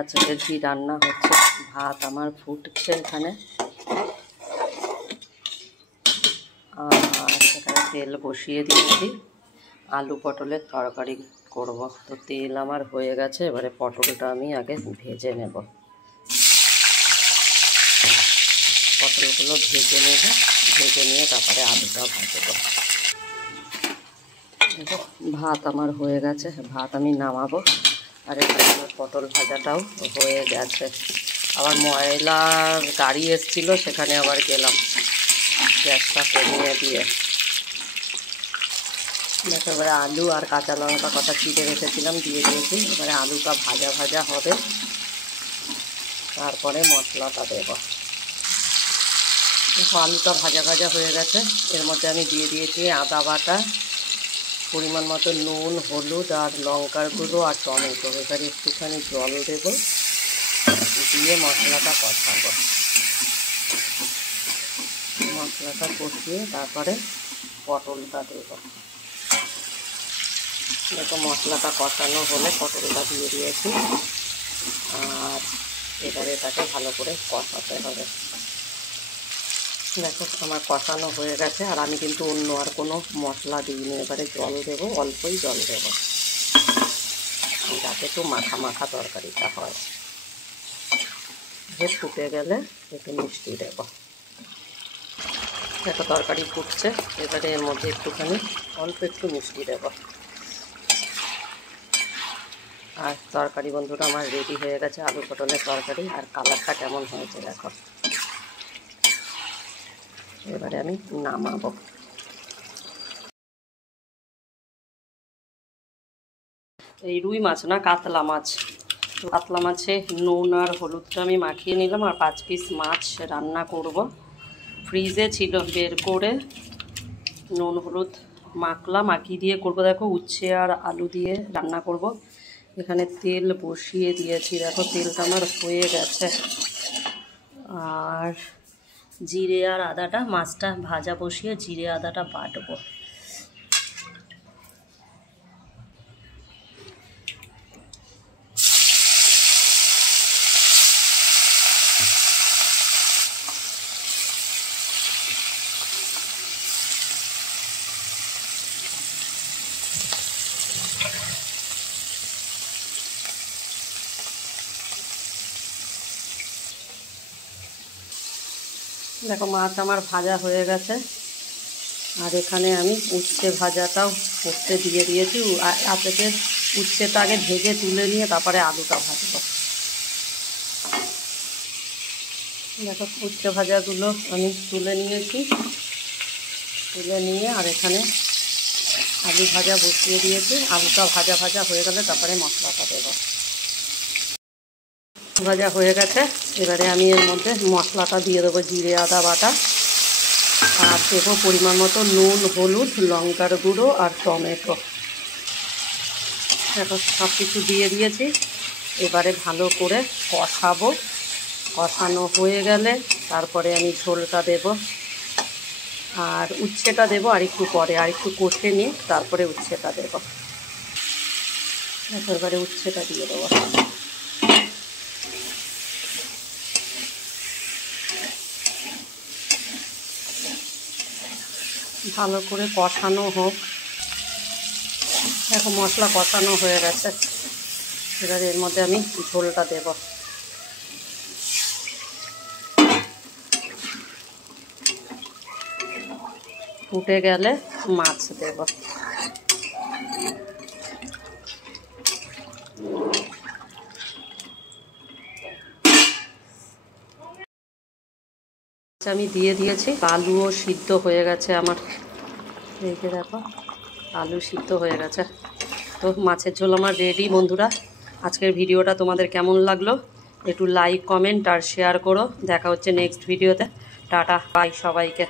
আজকের কি রান্না হচ্ছে। ভাত আমার ফুটছে এখানে, আর সেখানে তেল বসিয়ে দিয়েছি। আলু পটলের তরকারি করব, তো তেল আমার হয়ে গেছে। এবারে পটলটা আমি আগে ভেজে নেব। পটলগুলো ভেজে নেব, ভেজে নিয়ে তারপরে আলুটা ভাজবো। দেখো ভাত আমার হয়ে গেছে, ভাত আমি নামাবো। আর এখানে আমার পটল ভাজাটাও হয়ে গেছে। আবার ময়লার গাড়ি এসেছিলো, সেখানে আবার গেলাম গ্যাসটা কমিয়ে দিয়ে। দেখো এবারে আলু আর কাঁচা লঙ্কা কটা চিড়ে রেখেছিলাম দিয়ে দিয়েছি। এবারে আলুটা ভাজা ভাজা হবে, তারপরে মশলাটা দেব। দেখো আলুটা ভাজা ভাজা হয়ে গেছে। এর মধ্যে আমি দিয়ে দিয়েছি আদা বাটা, পরিমাণ মতো নুন, হলুদ আর লঙ্কার গুঁড়ো আর টমেটো। এবারে একটুখানি জল দেব, দিয়ে মশলাটা কষাবো। মশলাটা কষিয়ে তারপরে পটলটা দেব। দেখো মশলাটা কষানো হলে পটলটা দিয়ে দিয়েছি, আর এবারে এটাকে ভালো করে কষাতে হবে। দেখো আমার কষানো হয়ে গেছে, আর আমি কিন্তু অন্য আর কোনো মশলা দিইনি। এবারে জল দেব, অল্পই জল দেব, যাতে একটু মাখা মাখা তরকারিটা হয়। যে ফুটে গেলে একটু মিষ্টি দেব। দেখো তরকারি ফুটছে, এবারে এর মধ্যে একটুখানি অল্প একটু মিষ্টি দেব। আর তরকারি বন্ধুরা আমার রেডি হয়ে গেছে, আলু পটলের তরকারি। আর কালারটা কেমন হয়েছে দেখো। এবারে আমি নামাবো। এই রুই মাছ না কাতলা মাছ, তো কাতলা মাছে নুন আর হলুদটা আমি মাখিয়ে নিলাম, আর 5 পিস মাছ রান্না করব। ফ্রিজে ছিল, বের করে নুন হলুদ মাখলাম, মাখিয়ে দিয়ে করব। দেখো উচ্ছে আর আলু দিয়ে রান্না করব। এখানে তেল বসিয়ে দিয়েছি, দেখো তেলটা আমার হয়ে গেছে। আর জিরে আর আদাটা, মাছটা ভাজা বসিয়ে জিরে আদাটা বাটবো। দেখো মাছ আমার ভাজা হয়ে গেছে, আর এখানে আমি উচ্ছে ভাজাটাও করতে দিয়ে দিয়েছি। আজকে উচ্ছেটা আগে ভেজে তুলে নিয়ে তারপরে আলুটা ভাজবো। দেখো উচ্ছে ভাজাগুলো আমি তুলে নিয়েছি, তুলে নিয়ে আর এখানে আলু ভাজা বসিয়ে দিয়েছি। আলুটা ভাজা ভাজা হয়ে গেলে তারপরে মশলাটা দেবো। ভাজা হয়ে গেছে, এবারে আমি এর মধ্যে মশলাটা দিয়ে দেবো। জিরে আদা বাটা, আর দেবো পরিমাণ মতো নুন, হলুদ, লঙ্কার গুঁড়ো আর টমেটো। দেখো সব কিছু দিয়ে দিয়েছি। এবারে ভালো করে কষাবো। কষানো হয়ে গেলে তারপরে আমি ঝোলটা দেব, আর উচ্ছেটা দেবো আর একটু পরে। আর একটু কষে নিয়ে তারপরে উচ্ছেটা দেবো। এবারে উচ্ছেটা দিয়ে দেবো। ভালো করে কষানো হোক। দেখো মশলা কষানো হয়ে গেছে, এবার এর মধ্যে আমি ঝোলটা দেব। ফুটে গেলে মাছ দেব। আমি দিয়ে দিয়েছি, আলুও সিদ্ধ হয়ে গেছে আমার। এই যে দেখো আলু সিদ্ধ হয়ে গেছে। তো মাছের ঝোল আমার রেডি বন্ধুরা। আজকের ভিডিওটা তোমাদের কেমন লাগলো একটু লাইক, কমেন্ট আর শেয়ার করো। দেখা হচ্ছে নেক্সট ভিডিওতে। টাটা, বাই সবাইকে।